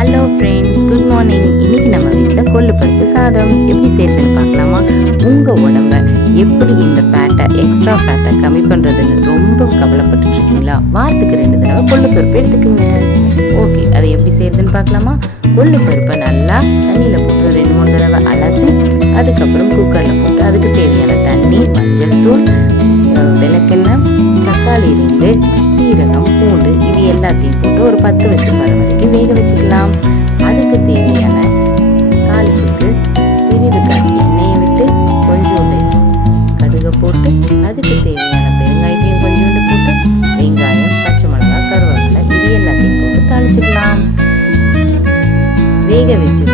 Hello friends, good morning. இன்னைக்கு நம்ம வீட்டில் கொள்ளு பருப்பு சாதம் எப்படி செய்யறதுன்னு பார்க்கலாமா? உங்கள் உடம்ப எப்படி இந்த ஃபேட்டை, எக்ஸ்ட்ரா ஃபேட்டை கம்மி பண்ணுறதுன்னு ரொம்ப கவலைப்பட்டுட்டு இருக்கீங்களா? வாரத்துக்கு 2 தடவை கொள்ளு பருப்பு எடுத்துக்கோங்க. ஓகே, அதை எப்படி செய்யறதுன்னு பார்க்கலாமா? கொள்ளு பருப்பை நல்லா தண்ணியில் போட்டு 2-3 தடவை அலசி, அதுக்கப்புறம் குக்கரில் போட்டு அதுக்கு தேவையான தண்ணி, மஞ்சள் தூள், விளக்கெண்ணெய், தக்காளி 2, சீரகம், பூண்டு இது எல்லாத்தையும் போட்டு ஒரு 10 விசில் வர வரைக்கும் வேக வச்சுக்கலாம். அதுக்கு தேவையான தாளிப்புக்கு சிறிது எண்ணெயை விட்டு கொஞ்சோண்டு கடுகை போட்டு, அதுக்கு தேவையான பெருங்காயத்தையும் கொஞ்சோண்டு போட்டு, வெங்காயம், பச்சை மிளகாய், கருவேப்பிலை இது எல்லாத்தையும் போட்டு தாளிச்சுக்கலாம். வேக வச்சு